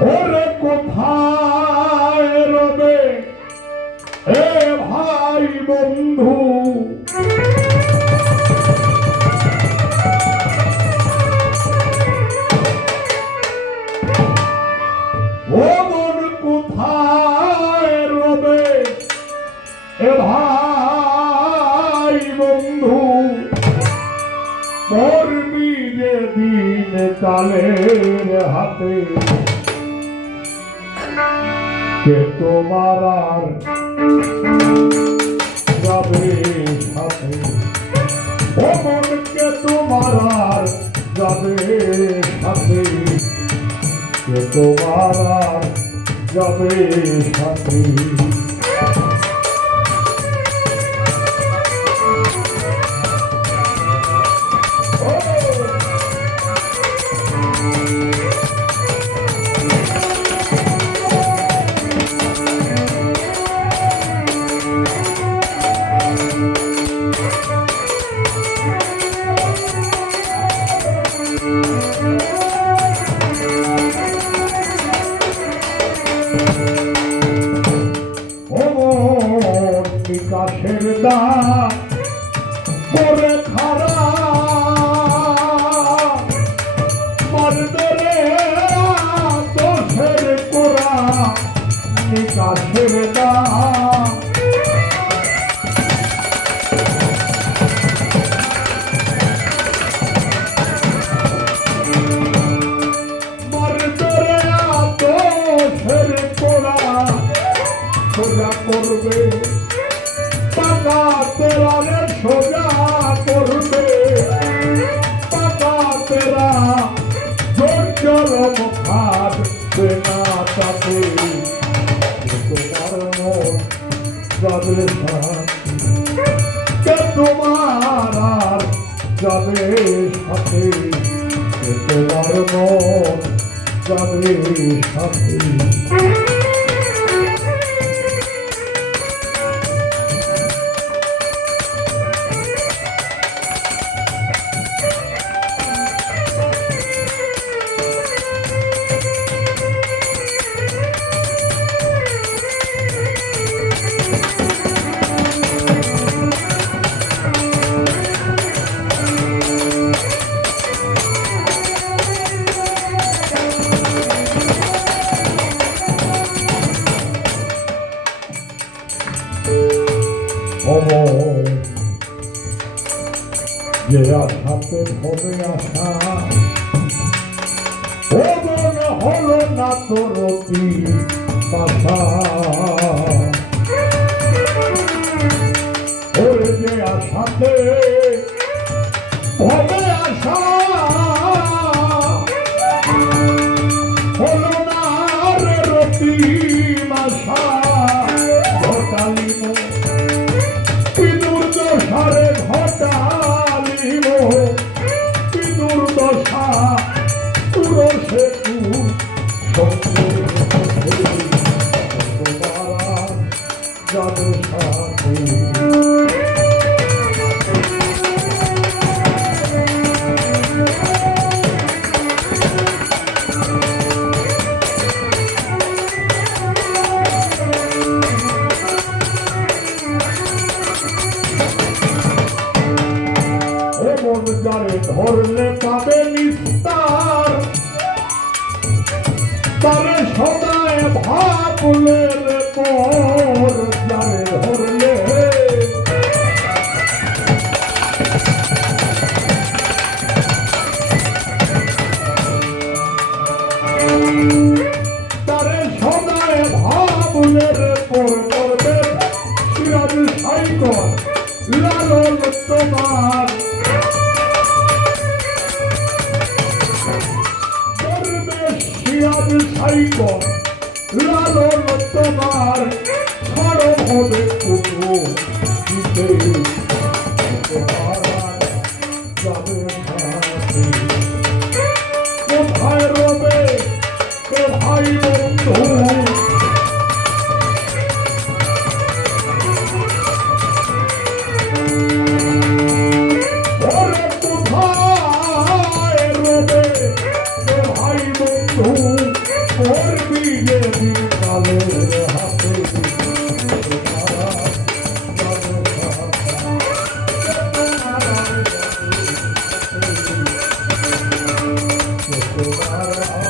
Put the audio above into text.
ওরে কোথায় রবে? এ ভাই বন্ধু। ও কালের হাতে। কে তোমার আর যাবে সাথে? মনকে তোমার আর যাবে সাথে? কে তোমার আর যাবে সাথে? দাম করে খারা। মর্দরে দোষের কোরা নিকাশের দাম। পাকা তেরালে সোজা করবে। পাকা তেরা জোর জলম খাদ সেনা তাতে তোমার মন যাবে কে তোমার আর যাবে সাথে? তোমার মন যাবে সাথে। যে আশাতে হবে আশা। ও মনে হলো না তোর অতি বাসা ওরে যে আশাতে হবে আশা। হলো না রে রতি। recuo. তারে সদায় ভাবলের পর যারে তারে সদায় ভাবলের পর করবে সিরাজ সাইকর লালন সাইকর লালন তোমার ছাড়ো হবে কুটু তোমার